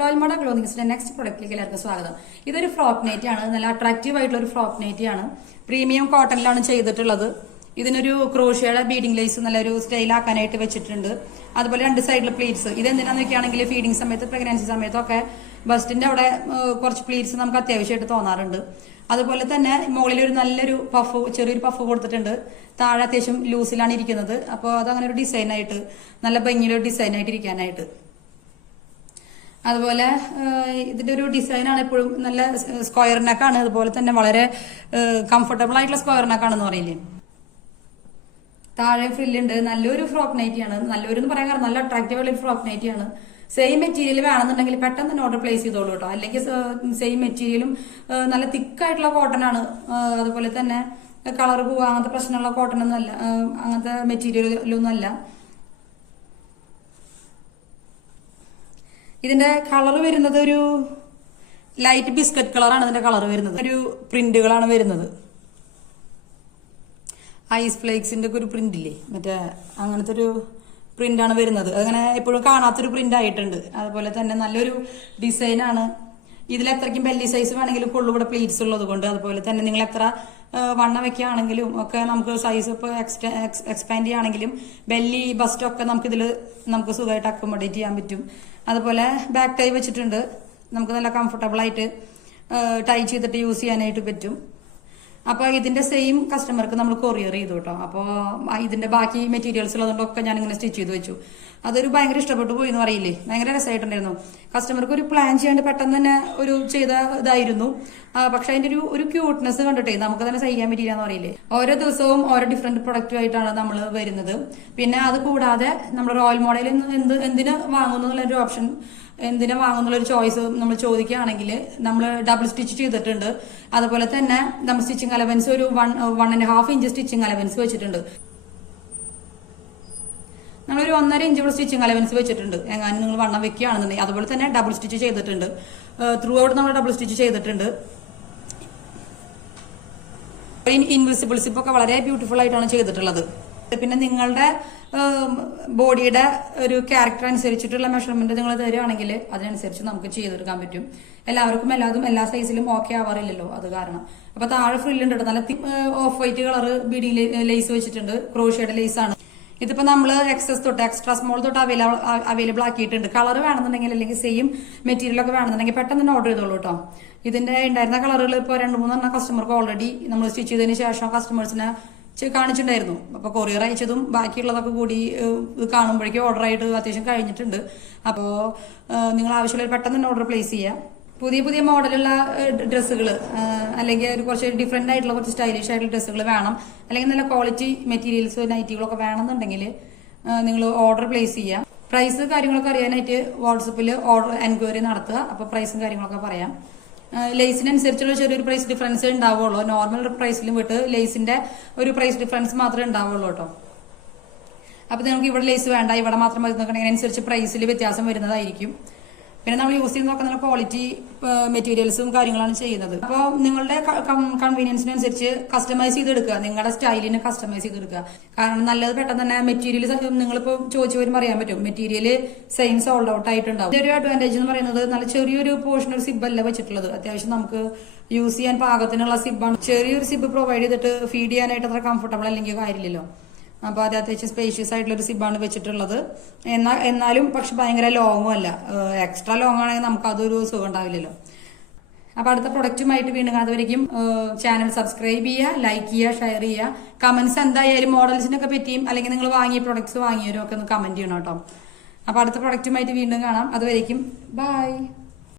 Royal model ക്ലോത്തിങ്സിന്റെ next പ്രൊഡക്റ്റിലേക്ക് എല്ലാവർക്കും സ്വാഗതം. ഇതൊരു ഫ്രോക്ക് നൈറ്റി ആണ്. നല്ല അട്രാക്റ്റീവ് ആയിട്ടുള്ള ഒരു ഫ്രോക്ക് നൈറ്റി ആണ്. പ്രീമിയം കോട്ടണിലാണ് ചെയ്തിട്ടുള്ളത്. ഇതിനൊരു ക്രോഷ്യയുടെ ബീഡിംഗ് ലേസ് നല്ലൊരു സ്റ്റൈലാക്കാനായിട്ട് വെച്ചിട്ടുണ്ട്. അതുപോലെ രണ്ട് സൈഡിൽ പ്ലീറ്റ്സ്. ഇതെന്തിനാന്ന് വെക്കുകയാണെങ്കിൽ ഫീഡിംഗ് സമയത്ത്, പ്രഗ്നൻസി സമയത്തൊക്കെ ബസ്റ്റിന്റെ അവിടെ കുറച്ച് പ്ലീറ്റ്സ് നമുക്ക് അത്യാവശ്യമായിട്ട് തോന്നാറുണ്ട്. അതുപോലെ തന്നെ മുകളിൽ ഒരു നല്ലൊരു പഫ്, ചെറിയൊരു പഫ് കൊടുത്തിട്ടുണ്ട്. താഴെ അത്യാവശ്യം ലൂസിലാണ് ഇരിക്കുന്നത്. അപ്പോൾ അതങ്ങനെ ഒരു ഡിസൈനായിട്ട്, നല്ല ഭംഗിയിലൊരു ഡിസൈനായിട്ട് ഇരിക്കാനായിട്ട്. അതുപോലെ ഇതിന്റെ ഒരു ഡിസൈനാണ് എപ്പോഴും നല്ല സ്ക്വയർ നെക്കാണ്. അതുപോലെ തന്നെ വളരെ കംഫർട്ടബിൾ ആയിട്ടുള്ള സ്ക്വയർ നെക്കാണെന്ന് പറയില്ലേ. താഴെ ഫ്രില്ലുണ്ട്. നല്ലൊരു ഫ്രോക്ക് നൈറ്റിയാണ്. നല്ലൊരു എന്ന് പറയാൻ കാരണം നല്ല അട്രാക്റ്റീവ് ആയിട്ടുള്ള ഫ്രോക്ക് നൈറ്റിയാണ്. സെയിം മെറ്റീരിയൽ വേണമെന്നുണ്ടെങ്കിൽ പെട്ടെന്ന് തന്നെ ഓർഡർ പ്ലേസ് ചെയ്തോളൂ കേട്ടോ. അല്ലെങ്കിൽ സെയിം മെറ്റീരിയലും നല്ല തിക്കായിട്ടുള്ള കോട്ടൺ ആണ്. അതുപോലെ തന്നെ കളർ പോവുക അങ്ങനത്തെ പ്രശ്നമുള്ള കോട്ടൺ ഒന്നും അല്ല, അങ്ങനത്തെ മെറ്റീരിയലൊന്നും അല്ല. ഇതിന്റെ കളർ വരുന്നത് ഒരു ലൈറ്റ് ബിസ്ക്കറ്റ് കളറാണ്. ഇതിന്റെ കളർ വരുന്നത് ഒരു പ്രിന്റുകളാണ് വരുന്നത്. ഐസ് ഫ്ലേക്സിന്റെ ഒക്കെ ഒരു പ്രിന്റ് ഇല്ലേ, മറ്റേ അങ്ങനത്തെ ഒരു പ്രിന്റാണ് വരുന്നത്. അങ്ങനെ എപ്പോഴും കാണാത്തൊരു പ്രിന്റ് ആയിട്ടുണ്ട്. അതുപോലെ തന്നെ നല്ലൊരു ഡിസൈനാണ്. ഇതിൽ എത്രയ്ക്കും ബെല്ലി സൈസ് വേണമെങ്കിലും കൊള്ളുകൂടെ പ്ലീറ്റ്സ് ഉള്ളത് കൊണ്ട്, അതുപോലെ തന്നെ നിങ്ങൾ എത്ര വണ്ണം വെക്കുകയാണെങ്കിലും ഒക്കെ നമുക്ക് സൈസ് ഇപ്പോൾ എക്സ്പാൻഡ് ചെയ്യുകയാണെങ്കിലും ബെല്ലി ബസ്റ്റ് ഒക്കെ നമുക്ക് സുഖമായിട്ട് അക്കോമഡേറ്റ് ചെയ്യാൻ പറ്റും. അതുപോലെ ബാക്ക് ടൈ വെച്ചിട്ടുണ്ട്. നമുക്ക് നല്ല കംഫർട്ടബിൾ ആയിട്ട് ടൈ ചെയ്തിട്ട് യൂസ് ചെയ്യാനായിട്ട് പറ്റും. അപ്പൊ ഇതിന്റെ സെയിം കസ്റ്റമർക്ക് നമ്മൾ കൊറിയർ ചെയ്തു കേട്ടോ. അപ്പോൾ ഇതിന്റെ ബാക്കി മെറ്റീരിയൽസ് ഉള്ളതുകൊണ്ടൊക്കെ ഞാൻ ഇങ്ങനെ സ്റ്റിച്ച് ചെയ്ത് വെച്ചു. അതൊരു ഭയങ്കര ഇഷ്ടപ്പെട്ടു പോയി എന്ന് പറയില്ലേ, ഭയങ്കര രസമായിട്ടുണ്ടായിരുന്നു. കസ്റ്റമർക്ക് ഒരു പ്ലാൻ ചെയ്യാണ്ട് പെട്ടെന്ന് തന്നെ ഒരു ചെയ്ത ഇതായിരുന്നു. പക്ഷെ അതിന്റെ ഒരു ക്യൂട്ട്നെസ് കണ്ടിട്ടേ നമുക്ക് തന്നെ സഹിക്കാൻ പറ്റില്ല എന്ന് പറയില്ലേ. ഓരോ ദിവസവും ഓരോ ഡിഫറെന്റ് പ്രൊഡക്റ്റുമായിട്ടാണ് നമ്മൾ വരുന്നത്. പിന്നെ അത് കൂടാതെ നമ്മൾ റോയൽ മോഡലിൽ എന്തിന് വാങ്ങുന്നുള്ളൊരു ഓപ്ഷൻ, എന്തിനാ വാങ്ങുന്നുള്ളൊരു ചോയ്സ് നമ്മൾ ചോദിക്കുകയാണെങ്കിൽ നമ്മൾ ഡബിൾ സ്റ്റിച്ച് ചെയ്തിട്ടുണ്ട്. അതുപോലെ തന്നെ നമ്മൾ സ്റ്റിച്ചിങ് അലവൻസ് ഒരു 1.5 ഇഞ്ച് സ്റ്റിച്ചിങ് അലവൻസ് വെച്ചിട്ടുണ്ട്. നമ്മളൊരു 1.5 ഇഞ്ച് സ്റ്റിച്ചിങ് അലവൻസ് വെച്ചിട്ടുണ്ട് എങ്ങാനും നിങ്ങൾ വണ്ണം വെക്കുകയാണെന്നുണ്ടെങ്കിൽ. അതുപോലെ തന്നെ ഡബിൾ സ്റ്റിച്ച് ചെയ്തിട്ടുണ്ട്. ത്രൂ ഔട്ട് നമ്മൾ ഡബിൾ സ്റ്റിച്ച് ചെയ്തിട്ടുണ്ട്. ഇൻവിസിബിൾ സിപ്പ് ഒക്കെ വളരെ ബ്യൂട്ടിഫുൾ ആയിട്ടാണ് ചെയ്തിട്ടുള്ളത്. പിന്നെ നിങ്ങളുടെ ബോഡിയുടെ ഒരു ക്യാരക്ടർ അനുസരിച്ചിട്ടുള്ള മെഷർമെന്റ് നിങ്ങൾ തരുവാണെങ്കിൽ അതിനനുസരിച്ച് നമുക്ക് ചെയ്തെടുക്കാൻ പറ്റും. എല്ലാവർക്കും എല്ലാ സൈസിലും ഓക്കെ ആവാറില്ലല്ലോ, അത് കാരണം. അപ്പൊ താഴെ ഫ്രില്ലുണ്ട്. നല്ല off white colour beading lace വെച്ചിട്ടുണ്ട്. ക്രോഷ്യയുടെ ലേസ് ആണ്. ഇതിപ്പോ നമ്മൾ എക്സസ് തൊട്ട് എക്സ്ട്രാ സ്മോൾ തൊട്ട് അവൈലബിൾ ആക്കിയിട്ടുണ്ട്. കളർ വേണമെന്നുണ്ടെങ്കിൽ അല്ലെങ്കിൽ സെയിം മെറ്റീരിയൽ ഒക്കെ വേണമെന്നുണ്ടെങ്കിൽ പെട്ടെന്ന് തന്നെ ഓർഡർ ചെയ്തോളൂ കേട്ടോ. ഇതിന്റെ ഉണ്ടായിരുന്ന കളറുകൾ ഇപ്പോൾ 2-3 കസ്റ്റമർക്ക് ഓൾറെഡി നമ്മൾ സ്റ്റിച്ച് ചെയ്തതിന് ശേഷം കസ്റ്റമേഴ്സിനെ കാണിച്ചിട്ടുണ്ടായിരുന്നു. അപ്പൊ കൊറിയർ അയച്ചതും ബാക്കിയുള്ളതൊക്കെ കൂടി കാണുമ്പോഴേക്കും ഓർഡർ ആയിട്ട് അത്യാവശ്യം കഴിഞ്ഞിട്ടുണ്ട്. അപ്പോ നിങ്ങൾ ആവശ്യമുള്ള പെട്ടെന്ന് തന്നെ ഓർഡർ പ്ലേസ് ചെയ്യുക. പുതിയ മോഡലുള്ള ഡ്രസ്സുകൾ അല്ലെങ്കിൽ ഒരു കുറച്ച് ഡിഫറെന്റ് ആയിട്ടുള്ള കുറച്ച് സ്റ്റൈലിഷ് ആയിട്ടുള്ള ഡ്രസ്സുകൾ വേണം, അല്ലെങ്കിൽ നല്ല ക്വാളിറ്റി മെറ്റീരിയൽസ് നൈറ്റികളൊക്കെ വേണമെന്നുണ്ടെങ്കിൽ നിങ്ങൾ ഓർഡർ പ്ലേസ് ചെയ്യുക. പ്രൈസ് കാര്യങ്ങളൊക്കെ അറിയാനായിട്ട് വാട്സപ്പിൽ ഓർഡർ എൻക്വയറി നടത്തുക. അപ്പൊ പ്രൈസും കാര്യങ്ങളൊക്കെ പറയാം. ലേസിനനുസരിച്ചുള്ള ചെറിയൊരു പ്രൈസ് ഡിഫറൻസ് ഉണ്ടാവുള്ളൂ. നോർമൽ പ്രൈസിലും വിട്ട് ലേസിന്റെ ഒരു പ്രൈസ് ഡിഫറൻസ് മാത്രമേ ഉണ്ടാവുള്ളൂ കേട്ടോ. അപ്പൊ നിങ്ങൾക്ക് ഇവിടെ ലേസ് വേണ്ട, ഇവിടെ മാത്രം മതി നോക്കണമെങ്കിൽ അതിനനുസരിച്ച് പ്രൈസിൽ വ്യത്യാസം വരുന്നതായിരിക്കും. പിന്നെ നമ്മൾ യൂസ് ചെയ്യുന്ന നോക്കുന്ന ക്വാളിറ്റി മെറ്റീരിയൽസും കാര്യങ്ങളാണ് ചെയ്യുന്നത്. അപ്പോൾ നിങ്ങളുടെ കൺവീനിയൻസിനനുസരിച്ച് കസ്റ്റമൈസ് ചെയ്തെടുക്കുക, നിങ്ങളുടെ സ്റ്റൈലിന് കസ്റ്റമൈസ് ചെയ്തെടുക്കുക. കാരണം നല്ലത് പെട്ടെന്ന് തന്നെ മെറ്റീരിയൽ നിങ്ങളിപ്പോൾ ചോദിച്ചു വരുമ്പോൾ അറിയാൻ പറ്റും മെറ്റീരിയൽ സെയിം സോൾഡ് ഔട്ട് ആയിട്ടുണ്ടാവും. ഒരു അഡ്വാൻറ്റേജ് എന്ന് പറയുന്നത് നല്ല ചെറിയൊരു പോർഷൻ ഒരു സിബല്ല വെച്ചിട്ടുള്ളത്. അത്യാവശ്യം നമുക്ക് യൂസ് ചെയ്യാൻ പാകത്തിനുള്ള സിബാണ്. ചെറിയൊരു സിബ് പ്രൊവൈഡ് ചെയ്തിട്ട് ഫീഡ് ചെയ്യാനായിട്ട് അത്ര കംഫർട്ടബിൾ അല്ലെങ്കിൽ കാര്യമില്ലല്ലോ. അപ്പൊ അത് അത്യാവശ്യം സ്പേഷ്യസ് ആയിട്ടുള്ള ഒരു സിബാണ് വെച്ചിട്ടുള്ളത്. എന്നാലും പക്ഷെ ഭയങ്കര ലോങ്ങും അല്ല. എക്സ്ട്രാ ലോങ് ആണെങ്കിൽ നമുക്ക് അതൊരു സുഖം ഉണ്ടാവില്ലല്ലോ. അപ്പൊ അടുത്ത പ്രൊഡക്റ്റുമായിട്ട് വീണ്ടും കാണുന്നവരേക്കും ചാനൽ സബ്സ്ക്രൈബ് ചെയ്യുക, ലൈക്ക് ചെയ്യുക, ഷെയർ ചെയ്യുക. കമന്റ്സ് എന്തായാലും മോഡൽസിനൊക്കെ പറ്റിയും അല്ലെങ്കിൽ നിങ്ങൾ വാങ്ങിയ പ്രൊഡക്ട്സ് വാങ്ങിയവരും ഒക്കെ ഒന്ന് കമന്റ് ചെയ്യണം കേട്ടോ. അപ്പൊ അടുത്ത പ്രൊഡക്റ്റുമായിട്ട് വീണ്ടും കാണാം. അതുവരേക്കും ബൈ.